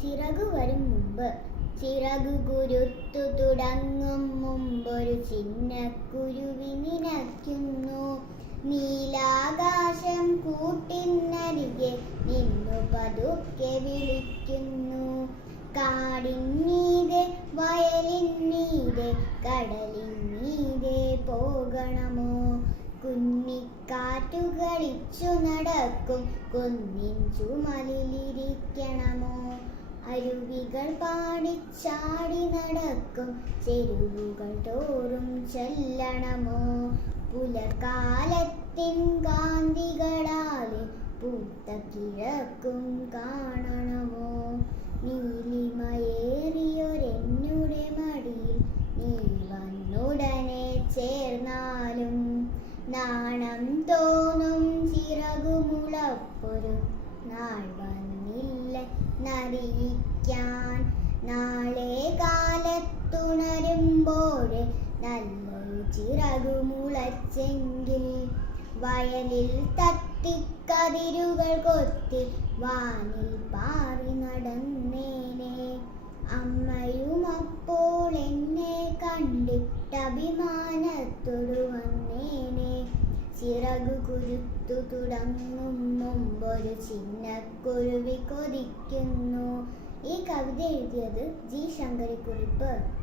ചിറകു വരും മുമ്പ്. ചിറകു കുരുത്തു തുടങ്ങും മുമ്പൊരു ചിന്നക്കുരുവി നിനയ്ക്കുന്നു. നീലാകാശം കൂട്ടിനരികെ നിന്നു പതുക്കെ വിളിക്കുന്നു. കാടിന്നീതെ വയലിന്നീതെ കടലിന്നീതെ പോകണമോ? കുന്നിക്കാറ്റുകളിച്ചു നടക്കും കുന്നിൻ ചുമലിലിരിക്കണമോ? അരുവികൾ പാടിച്ചാടി നടക്കും ചെരുവുകൾ തോറും ചെല്ലണമോ? പുലർക്കാലത്തിൻ കാന്തികളാലെ പൂത്ത കിഴക്കും കാണണമോ? നീലിമയേറിയൊരെന്നുടെ മടിയിൽ നീ വന്നുടനെ ചേർന്നാലും നാണം തോന്നും ചിറകുമുളപ്പൊരു നാൾ വന്നില്ലെന്നറിയിക്കാൻ. നാളെ കാലത്തുണരുമ്പോൾ നല്ലൊരു ചിറകുമുളച്ചെങ്കിൽ വയലിൽ തത്തിക്കതിരുകൾ കൊത്തി വാനിൽ പാറി നടന്നേനെ. അമ്മയും അപ്പോൾ എന്നെ കണ്ടിട്ടഭിമാനത്തോടു വന്നേനെ. ചിറകു കുരുത്തു തുടങ്ങും മുമ്പൊരു ചിന്നക്കുരുവി കൊതിക്കുന്നു. ഈ കവിത എഴുതിയത് ജി ശങ്കരിക്കുറുപ്പ്.